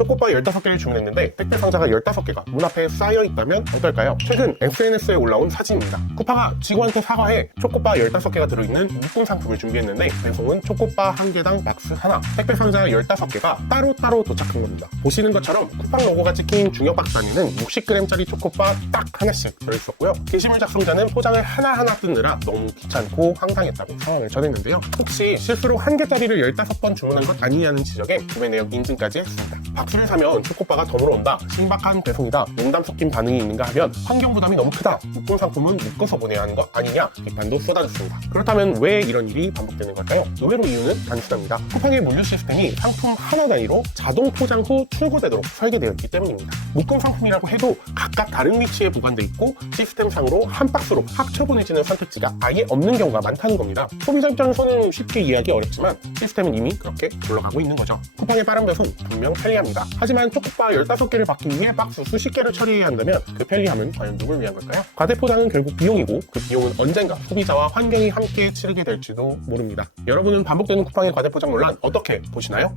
초코바 15개를 주문했는데 택배 상자가 15개가 문 앞에 쌓여 있다면 어떨까요? 최근 SNS에 올라온 사진입니다. 쿠파가 직원한테 사과해 초코바 15개가 들어있는 묶음 상품을 준비했는데 배송은 초코바 한 개당 박스 하나, 택배 상자 15개가 따로따로 도착한 겁니다. 보시는 것처럼 쿠팡 로고가 찍힌 중형 박스 안에는 60g짜리 초코바 딱 하나씩 들어있었고요. 게시물 작성자는 포장을 하나하나 뜯느라 너무 귀찮고 황당했다고 상황을 전했는데요. 혹시 실수로 한 개짜리를 15번 주문한 것 아니냐는 지적에 구매 내역 인증까지 했습니다. 박스를 사면 초코바가 더 물어온다. 신박한 배송이다. 농담 섞인 반응이 있는가 하면 환경 부담이 너무 크다. 묶음 상품은 묶어서 보내야 하는 것 아니냐 비판도 쏟아졌습니다. 그렇다면 왜 이런 일이 반복되는 걸까요? 의외로 이유는 단순합니다. 쿠팡의 물류 시스템이 상품 하나 단위로 자동 포장 후 출고되도록 설계되어 있기 때문입니다. 묶음 상품이라고 해도 각각 다른 위치에 보관돼 있고 시스템상으로 한 박스로 합쳐 보내지는 선택지가 아예 없는 경우가 많다는 겁니다. 소비자 입장에서는 쉽게 이해하기 어렵지만 시스템은 이미 그렇게 굴러가고 있는 거죠. 쿠팡의 빠른 배송 분명 편리합니다. 하지만 초코바 15개를 받기 위해 박스 수십 개를 처리해야 한다면 그 편리함은 과연 누굴 위한 걸까요? 과대포장은 결국 비용이고 그 비용은 언젠가 소비자와 환경이 함께 치르게 될지도 모릅니다. 여러분은 반복되는 쿠팡의 과대포장 논란 어떻게 보시나요?